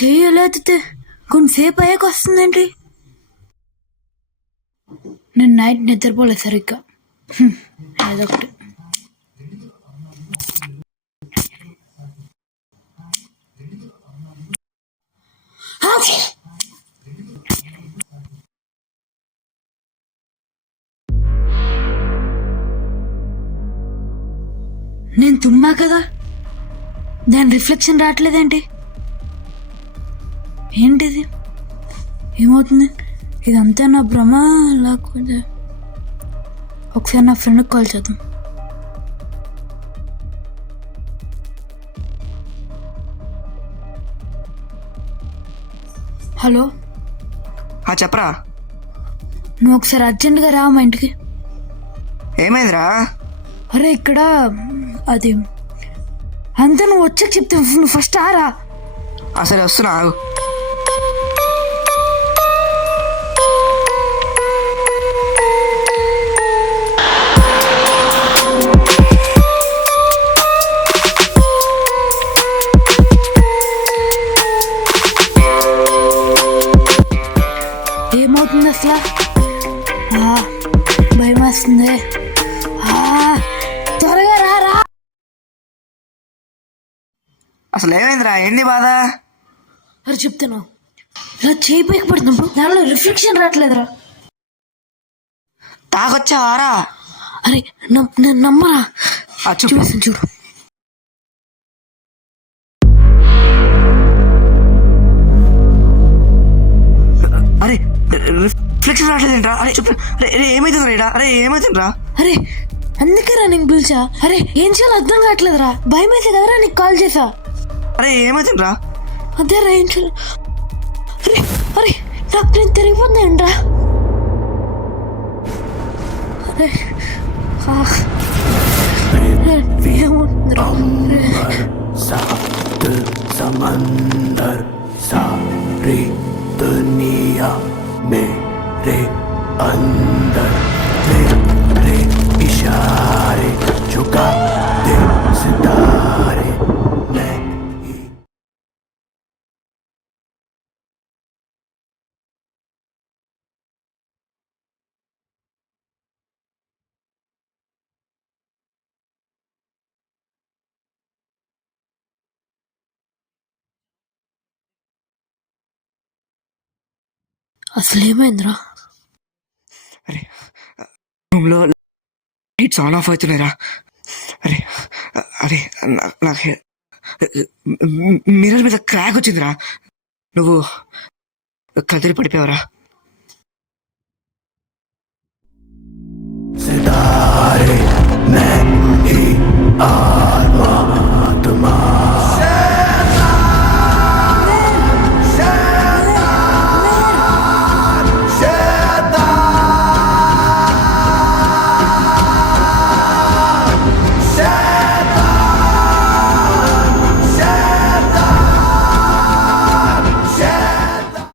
చేయలేతే కొంతసేపు అయ్యాక వస్తుందేంటి? నేను నైట్ నిద్రపోలేదు సరిగ్గా. అదొకటి. నేను తుమ్మా కదా, దాని రిఫ్లెక్షన్ రావట్లేదేంటి? ఏంటిది? ఏమవుతుంది? ఇదంతా నా భ్రమ లేకపోతే? ఒకసారి నా ఫ్రెండ్కి కాల్ చేద్దాం. హలో, చెప్పరా. నువ్వు ఒకసారి అర్జెంటుగా రా మా ఇంటికి. ఏమైందిరా? అరే ఇక్కడ అది అంతా నువ్వు వచ్చాక చెప్తా. నువ్వు ఫస్ట్ ఆరా. అసలు వస్తున్నా. ఏమవుతుంది అసలు? భయం వేస్తుంది. త్వరగా రారా. అసలు ఏమైందిరా? ఏంది బాధ? అరే చెప్తాను. ఇలా చేయి పైకి పడుతున్నప్పుడు దానిలో రిఫ్లెక్షన్ రావట్లేదురా. తాగొచ్చావారా? అరే నమ్మరా. చూపిస్తాను చూడు. అరే రిఫ్లెక్షన్ రావట్లేదేంట్రా? అరే చెప్పు. అరే ఏమైతుందిరా? అరే ఏమైతుందిరా? అరే అందుకేరా నేను పిలిచా. అరే ఏం చేయాలో అర్థం కావట్లేదురా. భయం అయితే కదరా నీకు కాల్ చేసా. అరే ఏమైతుందిరా? అదే రా ఏం చేయాలి. అరే అరే నాకు నేను తిరిగిపోతుందేంట్రా. అరే ఏముందిరా. समंदर सारी दुनिया मेरे अंदर तेरे इशारे झुका दे सितारे नहीं. అసలు ఏమైందిరా? అరే రూమ్లో లైట్స్ ఆన్ ఆఫ్ అవుతున్నాయిరా. అరే అరే నాకు మిర్రర్ మీద క్రాక్ వచ్చిందిరా. నువ్వు కదిలి పడిపోయావరా.